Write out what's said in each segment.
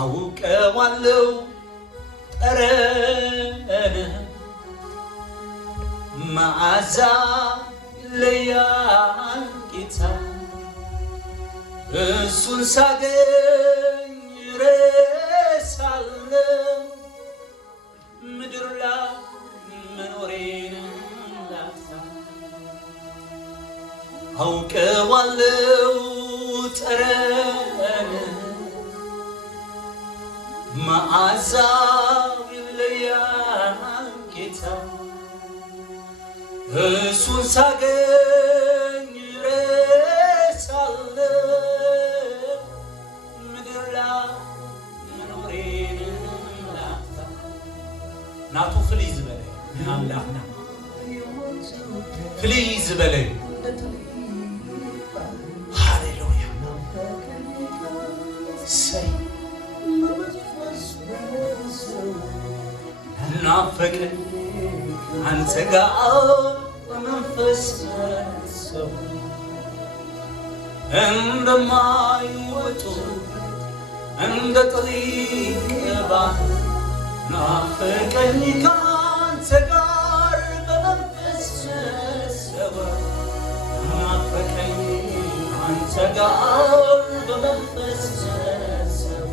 አውቀዋለሁ ጠረንህ መዓዛ ይለያል ጌታ እሱን ሳገኝ ረሳለሁ ምድር ላይ መኖሬን ላፍታ አውቀዋለሁ ጠረንህ መዓዛ ይለያል ጌታ እሱን ሳገኝ ረሳለሁ ምድር ላይ መኖሬን ላፍታ ናቱ ፍሊዝ በለኝ አምላክና ፍሊዝ በለኝ ሃሌሉያ ሰይ ናፈቀኝ አንተ ጋር በመንፈስ ሰው እንደማይወጡ እንደ ጥልቅ ባህር ናፈቀኝ ከአንተ ጋር በመንፈስ ሰው ናፈቀኝ አንተ ጋር በመንፈስ ሰው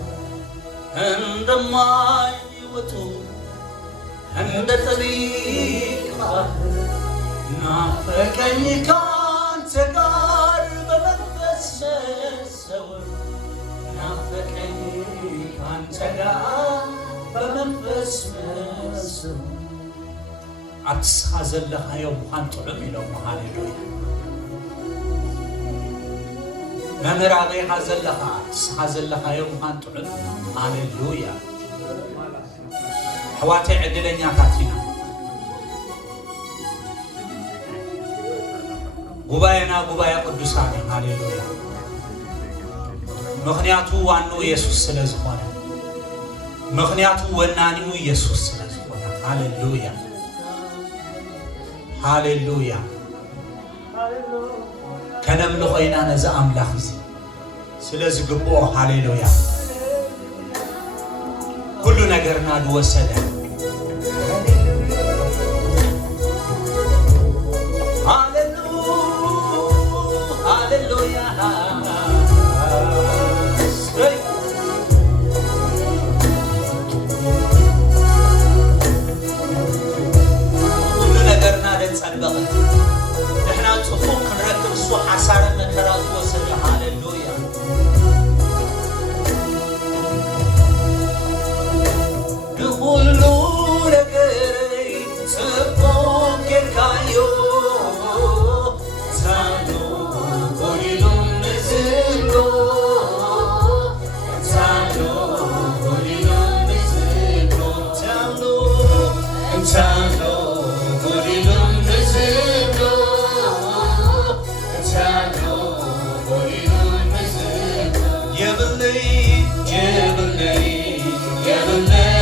እንደማይወጡ እንደ ጥልቅ ባህር ናፈቀኝ ከአንተ ጋር በመንፈስ ሰውር ናፈቀኝ ከአንተ ጋር በመንፈስ ሰውር አትስኻ ዘለኻዮ ምዃን ጥዑም ኢሎም ሃሌሉያ መምህር ኣበይኻ ዘለኻ ኣትስኻ ዘለኻዮ ምዃን ጥዑም ሃሌሉያ حواتي عدلنيا تاتينا غباينا غبايا قدوساني هاليلويا مخنياتو وانو يسوس سلازخوانا مخنياتو ونانيو يسوس سلازخوانا هاليلويا هاليلويا كنملو خينا نزا أملاخ زي سلازقبوه هاليلويا كل نجرنا الوسدة هاليلويا كل نجرنا لنسنبغت احنا تصفوق نركب سوى حسار من خراز وسدة هاليلويا كل نجري سبوك الكايو تانو قوليلون نزلو تانو قوليلون نزلو تانو قوليلون نزلو تانو قوليلون نزلو يا بلي يا بلي يا بلي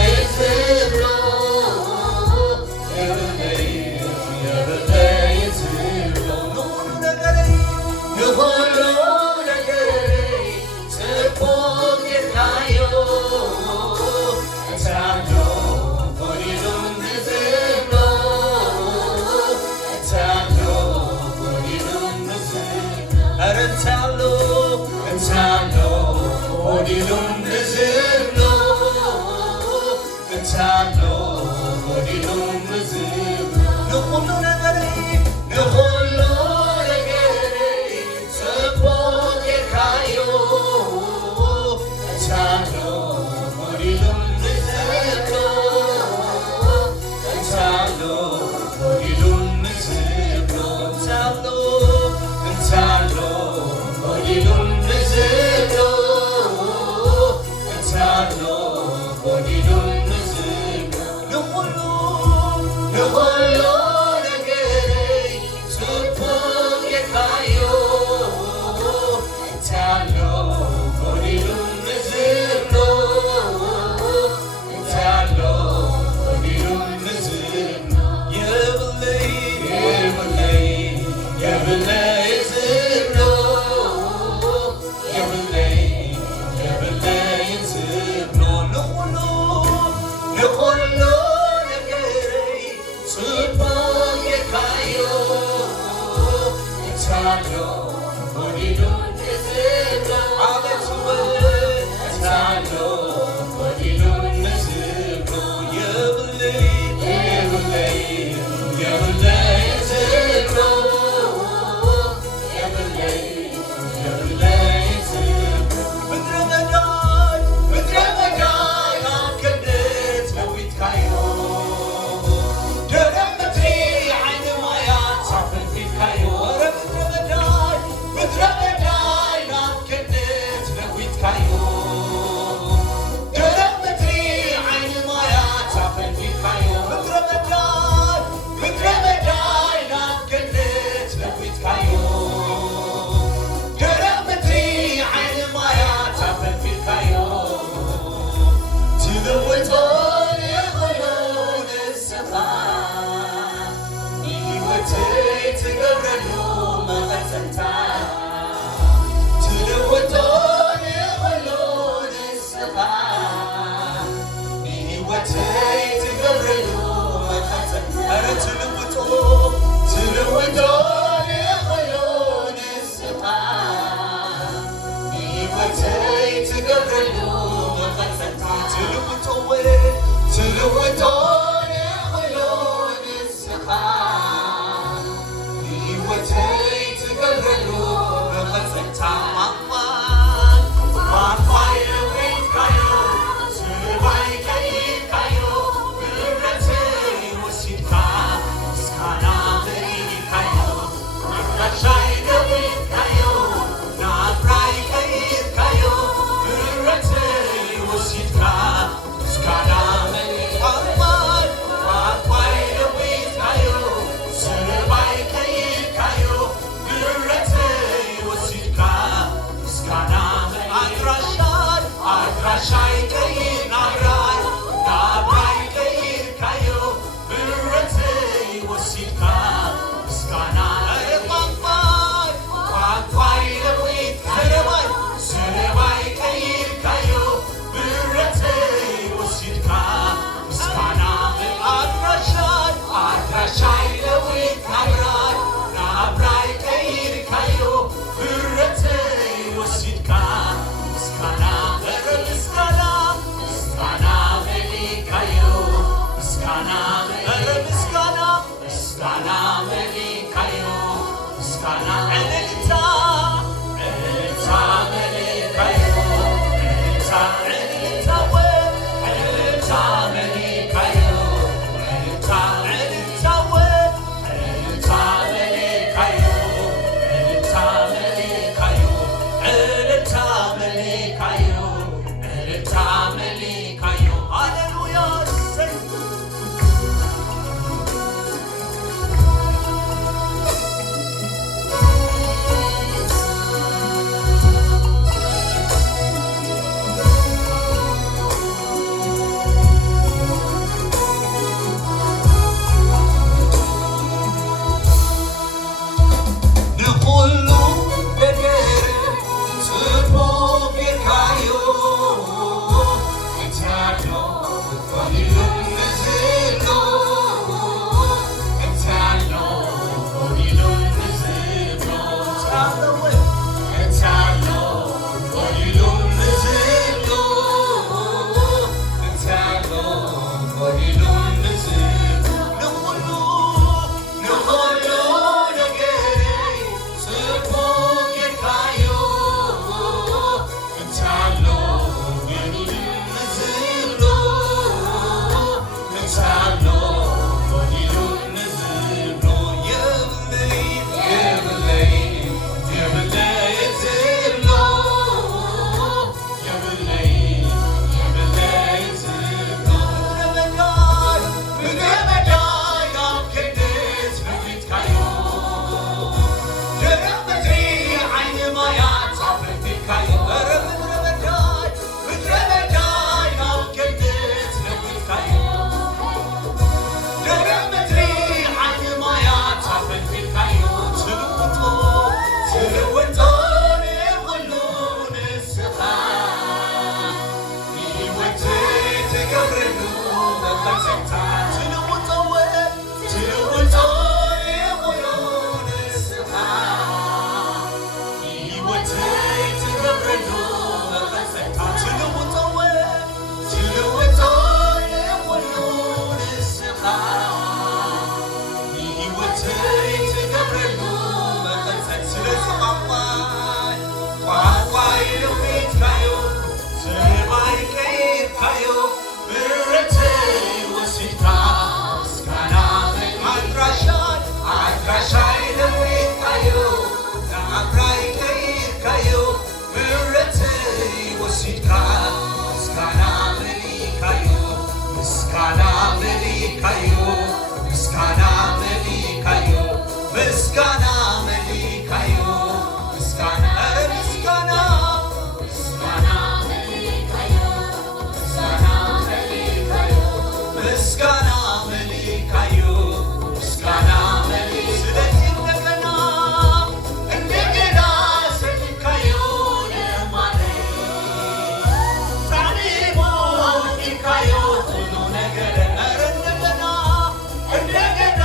እንደገና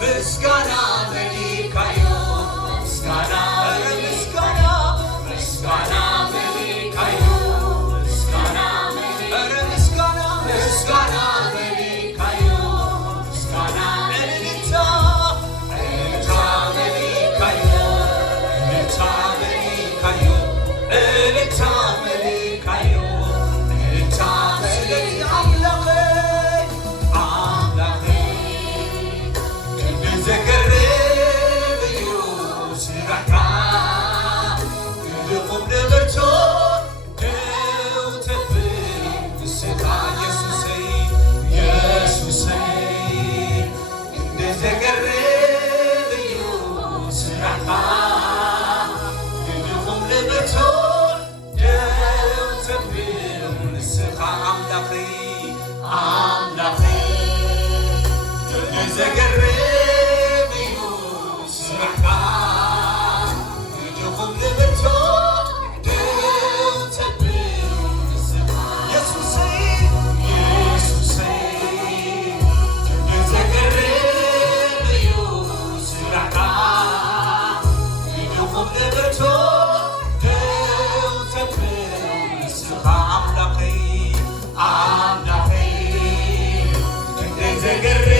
ምስጋና ለሊካዮ ምስጋና ምስጋና ምስጋና ለሊካዮ ምስጋና ምስጋና ምስጋና ለሊካዮ ምስጋና ለሊታ ለሊታ ለሊካዮ ለሊታ ለሊካዮ ለሊታ ለሊካዮ ለሊታ ለሊታ አምላኬ አምላኬ ዘገረብዩ ስራካ ልቁም ንብርቶ ደው ተብል ንስኻ ኢየሱሰይ ኢየሱሰይ እንደ ዘገረብዩ ስራካ ልቁም ንብርቶ ደው ተብል ንስኻ አምላኺ አምላኺ እንደ ዘገረብዩ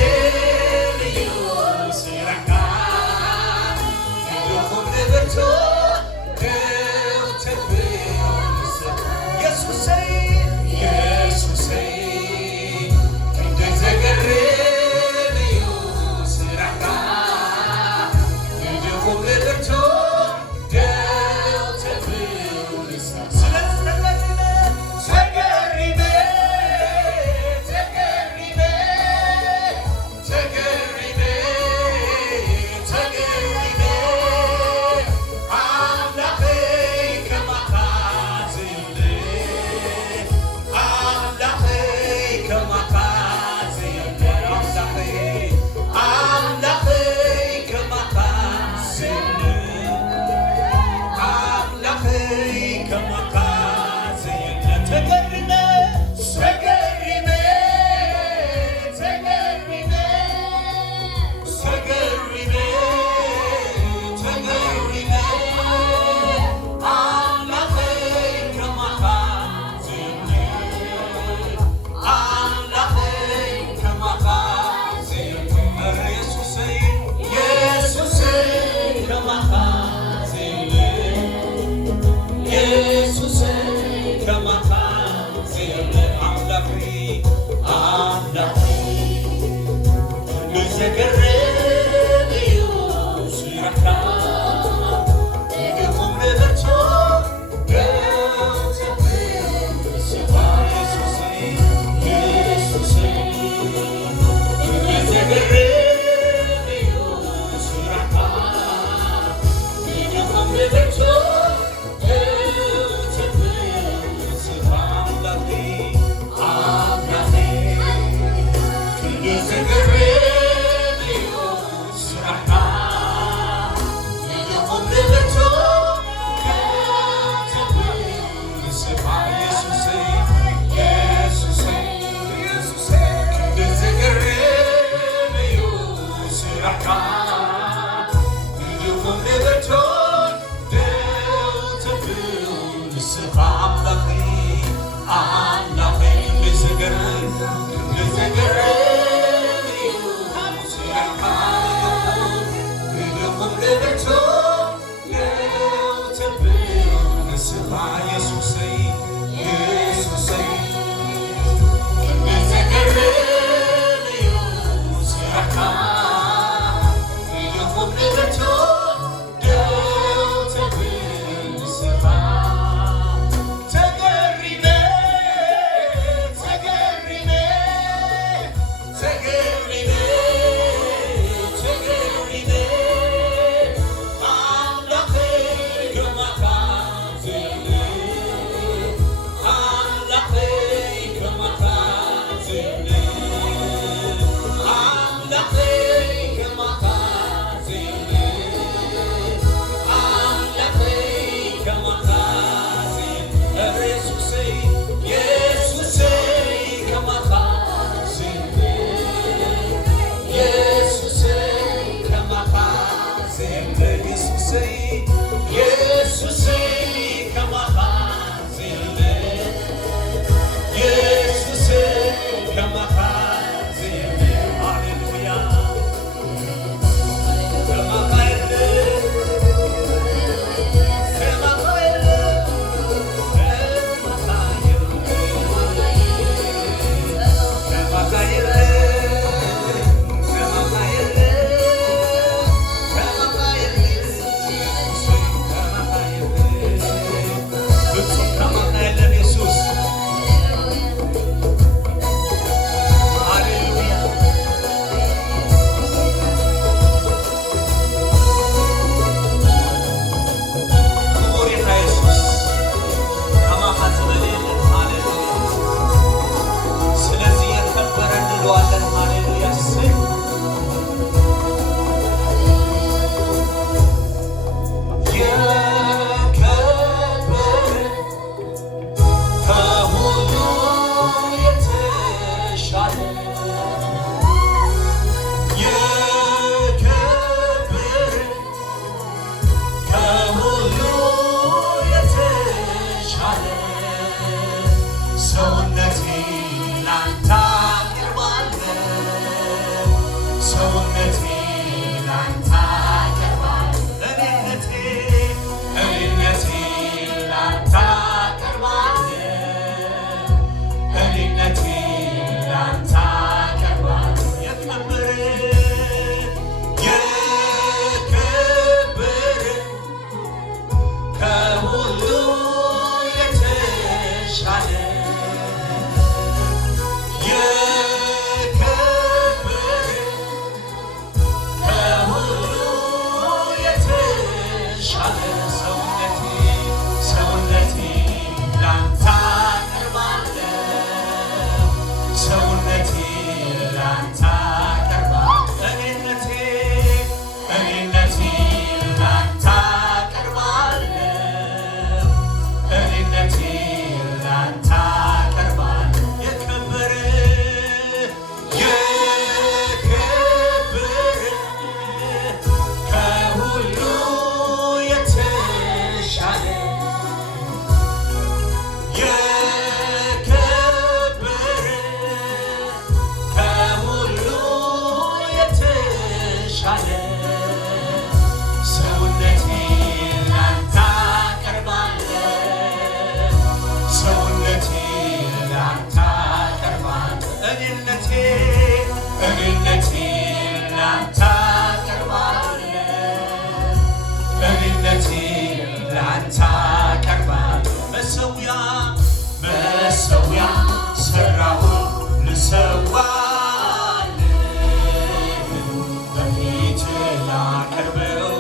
ማቀርበው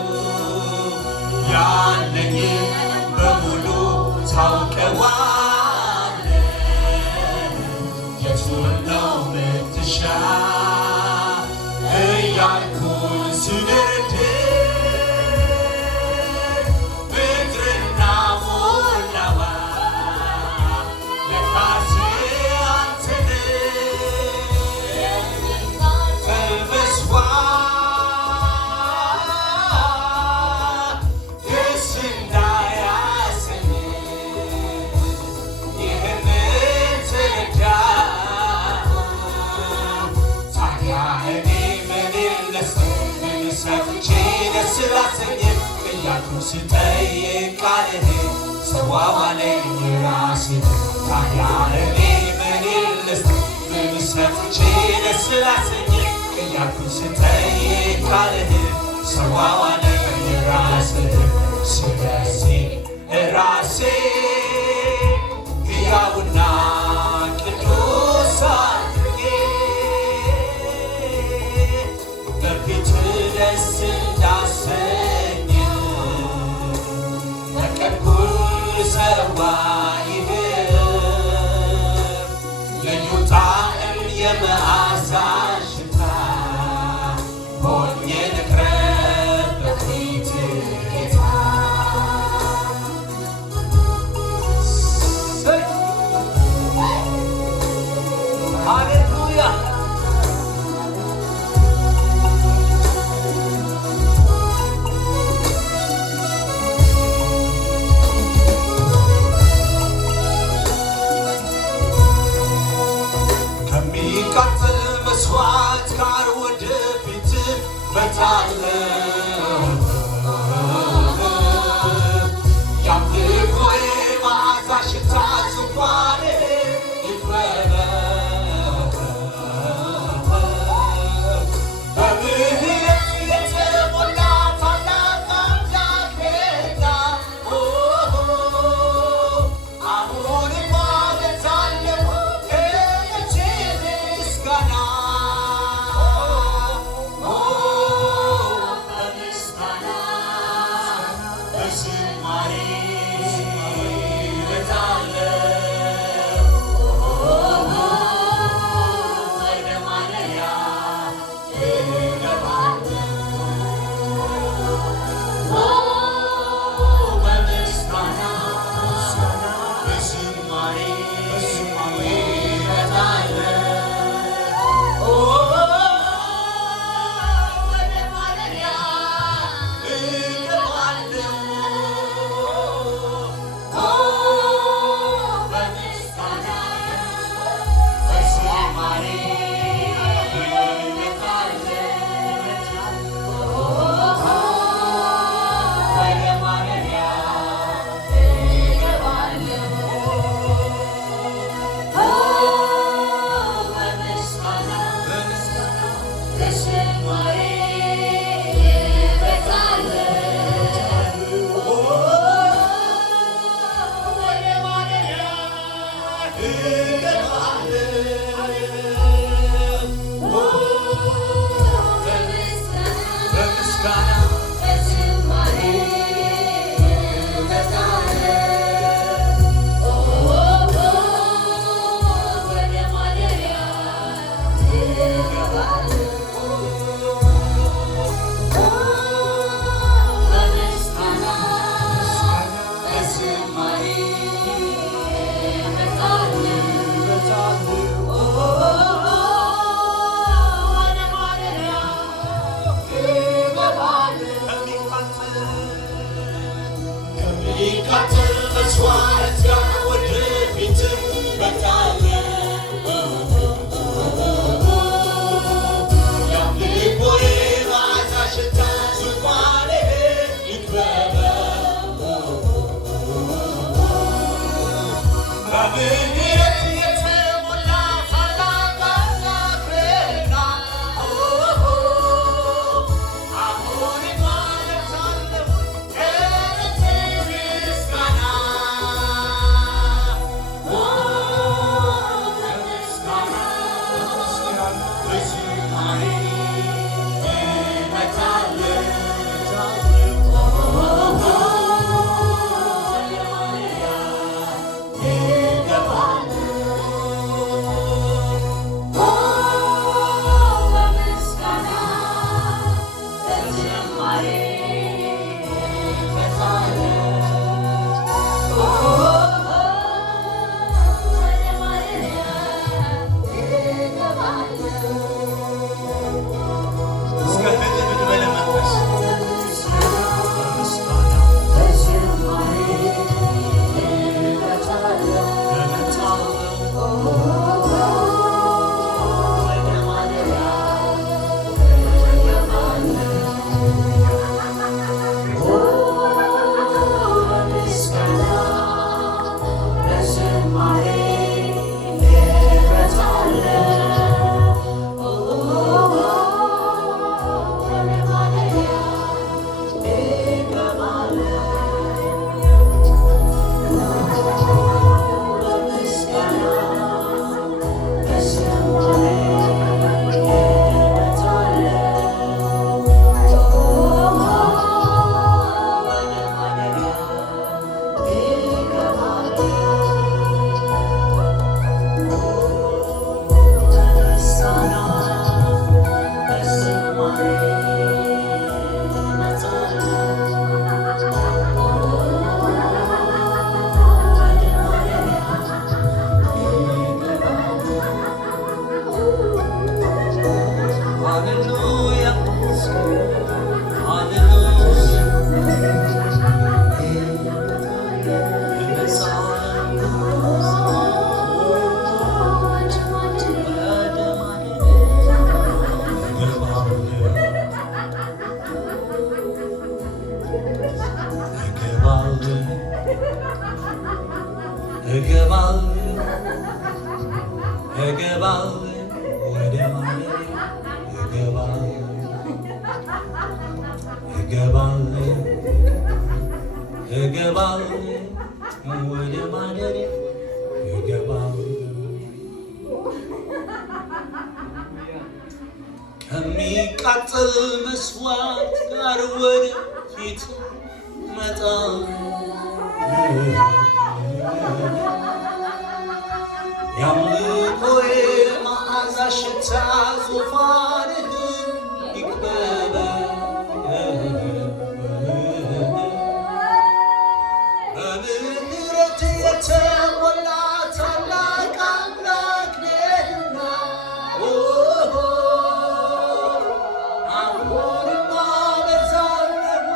ያለኝ በሙሉ ታውቀዋለህ የቱን ነው ምትሻ እያልኩኝ ስንርድ ምድርና ሞላዋ ለካሴ አንተን ተመስዋ ደስ እንዳያሰኝ ይህንን ተረዳሁ። ታዲያ እኔ ምን ልስጥ ምን ሰጥቼ ደስ ላሰኝ እያልኩ ስጠይቅ ቃልህን ሰዋዋለኝ ራሴን። ታዲያ እኔ ምን ልስጥ ምን ሰጥቼ ደስ ላሰኝ እያልኩ ስጠይቅ ቃልህን ሰዋዋለኝ ራስህን። ስለዚህ ራሴን ሕያውና ቅዱስ አድርጌ በፊትህ ደስ እንዳሰኝ ለቀድኩኝ ልሰዋ ይህም ልዩ ጣዕም የመዓዛ ሽታ ሆኜ ልቅረብ በፊትህ ጌታ። ሃሌሉያ ከሚቃጠል መስዋዕት ጋር ወደፊት መጣለሁ የአምልኮዬ መዓዛ ሽታ ዙፋንህ ይክበብ በምህረት የተሞላ ታላቅ አምላክ ነህና አሁን ማለት አለሁ ከእጅ ምስጋና በምስጋና በዝማሬ እመጣለሁ ወደ ማደሪያ እገባለሁ በምስጋና በዝማሬ እመጣለሁ ወደ ማደሪያ እገባለሁ በምስጋና በዝማሬ ወደ ማደሪያ በምስጋና በዝማሬ ወደ ማደሪያ እገባለሁ በምስጋና ከሚቃጠል መስዋዕት ጋር ወደፊት እመጣለሁ የአምልኮዬ መዓዛ ሽታ ዙፋንህ ይክበብ በምህረት የተሞላ ታላቅ አምላክ ነህና አሁን ማለት አለሁ ከእጅ ምስጋና ከሚቃጠል መስዋዕት ጋር ወደ ፊት መጣው ያምልኮዬ መዓዛ ሽታ ዙፋንህን ይክበበው በምህረት የተሞላ ታላቅ አምላክ ነህና አሁንም አበዛለሁ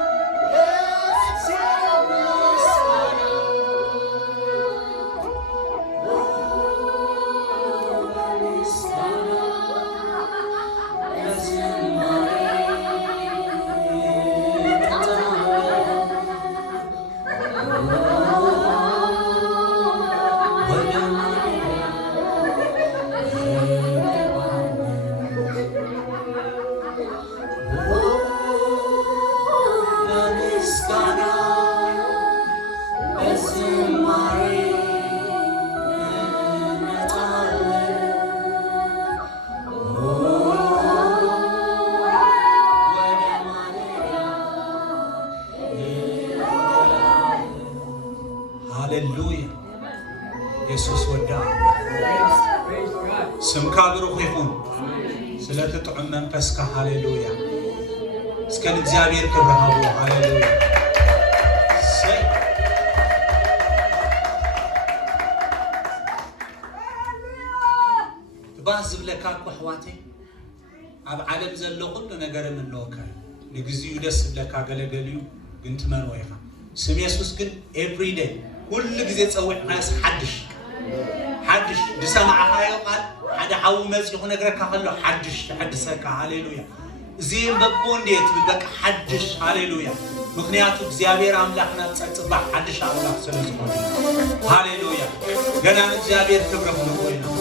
ሃሌሉያ ኢየሱስ ወዳ ስምካ ብሩክ ይሁን ስለተጥዑም መንፈስካ ሃሌሉያ እስከ እግዚአብሔር ክብርሃቡ ሃሌሉያ ባዝ ብለካ አሕዋተይ ኣብ ዓለም ዘሎ ኩሉ ነገር ምንወካ ንግዚኡ ደስ ብለካ ገለገልዩ ግን ትመንዎ ኢኻ ስም ኢየሱስ ግን ኤቭሪ ዴይ ኩሉ ግዜ ፀዊዕናስ ሓድሽ ብሰማዕኻዮ ቃል ሓደ ሓዊ መፂኹ ነገረካ ከሎ ሓድሽ ትሕድሰካ ሃሌሉያ እዚ በቦ እንዴት በቃ ሓድሽ ሃሌሉያ ምክንያቱ እግዚአብሔር አምላክና ጸጽባ ሓድሽ አምላክ ስለዝኾነ ሃሌሉያ ገና እግዚአብሔር ክብር ሆኖ